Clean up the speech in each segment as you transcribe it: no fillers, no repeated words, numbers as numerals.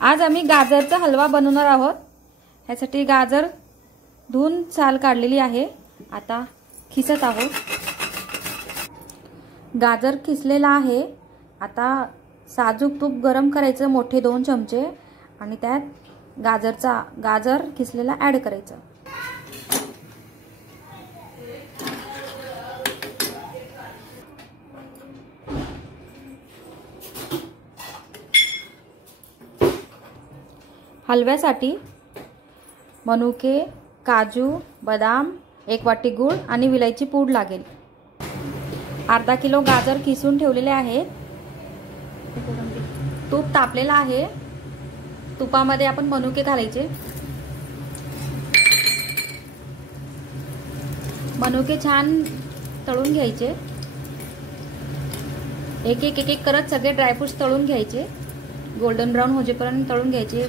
आज आम्ही गाजरचा हलवा बनवणार आहोत। ह्यासाठी गाजर धुवून साल काढलेली आहे, आता खिसत आहोत। गाजर खिसलेला आहे। आता साजूक तूप गरम करायचं, मोठे 2 चमचे, आणि त्यात गाजर खिसलेला ऍड करायचं। हलव्यासाठी मनुके, काजू, बदाम, 1 वाटी गूळ आणि विलायची पूड लागेल। अर्धा किलो गाजर किसून ठेवलेले आहेत। तूप तापलेला आहे, तुपामध्ये आपण मनुके घालायचे। मनुके छान तळून घ्यायचे। एक एक करत सगळे ड्रायफ्रुट्स तळून घ्यायचे, गोल्डन ब्राउन होजेपर्यंत तळून घ्यायचे।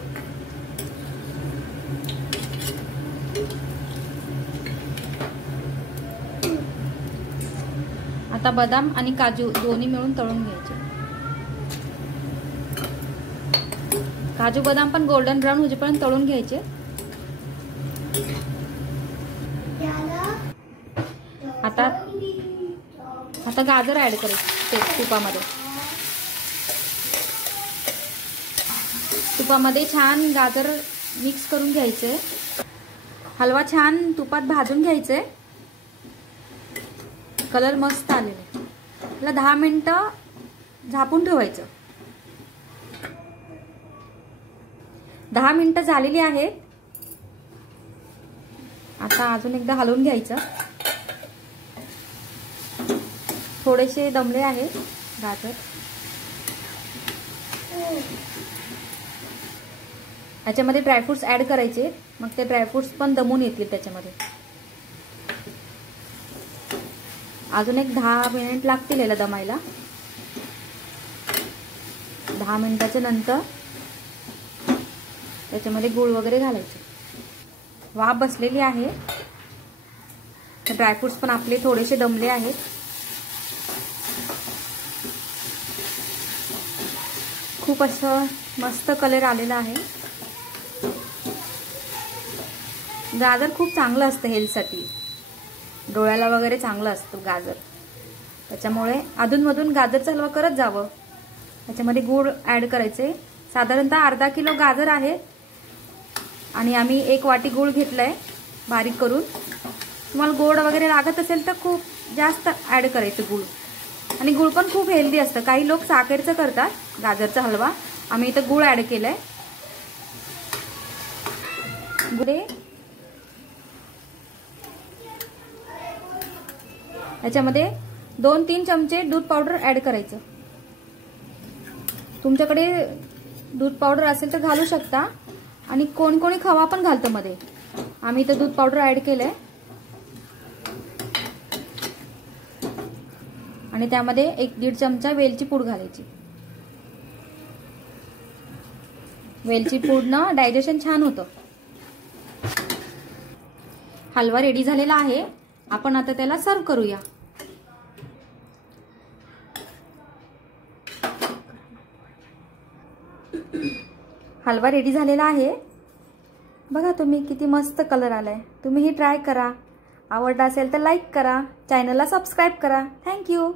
आता बदाम आणि काजू दोन्ही मिळून तळून घ्यायचे। काजू बदाम पण गोल्डन ब्राउन होजेपर्यंत तळून घ्यायचे। आता गाजर ऍड करायचे तुपामध्ये। तुपामध्ये छान गाजर मिक्स करून घ्यायचे। हलवा छान तुपात भाजून घ्यायचे। कलर मस्त आलेला, त्याला 10 मिनिटं झाकून ठेवायचं। 10 मिनिटं झालेली आहेत। आता अजून एकदा हलवून घ्यायचं। थोडेसे दमले आहे गाजर। याच्यामध्ये ड्रायफ्रुट्स ऍड करायचे, मग ते ड्रायफ्रुट्स पण दमून येतील त्याच्यामध्ये। अजून एक 10 मिनिट लागतील याला दमायला। 10 मिनिटाच्या नंतर त्याच्यामध्ये गूळ वगैरे घालायचे। वाफ बसलेली आहे, ड्रायफ्रुट्स पण आपले थोडेसे दमले आहेत। खूप असं मस्त कलर आलेला आहे। गाजर खूप चांगलं असतं हेल्थसाठी, डोळ्याला वगैरे चांगलं असतं गाजर, त्याच्यामुळे अधूनमधून गाजरचा हलवा करत जावं। त्याच्यामध्ये गूळ ऍड करायचे। साधारणतः अर्धा किलो गाजर आहे आणि आम्ही 1 वाटी गूळ घेतलाय बारीक करून। तुम्हाला गोड वगैरे लागत असेल तर खूप जास्त ऍड करायचं गूळ, आणि गूळ पण खूप हेल्दी असतं। काही लोक साखरेचं करतात गाजरचा हलवा, आम्ही इथं गूळ ऍड केलाय। गुळे याच्यामध्ये 2-3 चमचे दूध पावडर ऍड करायचं। तुमच्याकडे दूध पावडर असेल तर घालू शकता, आणि कोणी कोणी खवा पण घालतं मध्ये। आम्ही इथं दूध पावडर ऍड केलंय, आणि त्यामध्ये 1-1.5 चमचा वेलची पूड घालायची। वेलची पूडनं डायजेशन छान होतं। हलवा रेडी झालेला आहे, आपण आता त्याला सर्व करूया। हलवा रेडी झालेला आहे, बघा तुम्ही किती मस्त कलर आलाय। तुम्हीही ट्राय करा, आवडला असेल तर लाईक करा, चॅनलला सबस्क्राईब करा। थँक्यू।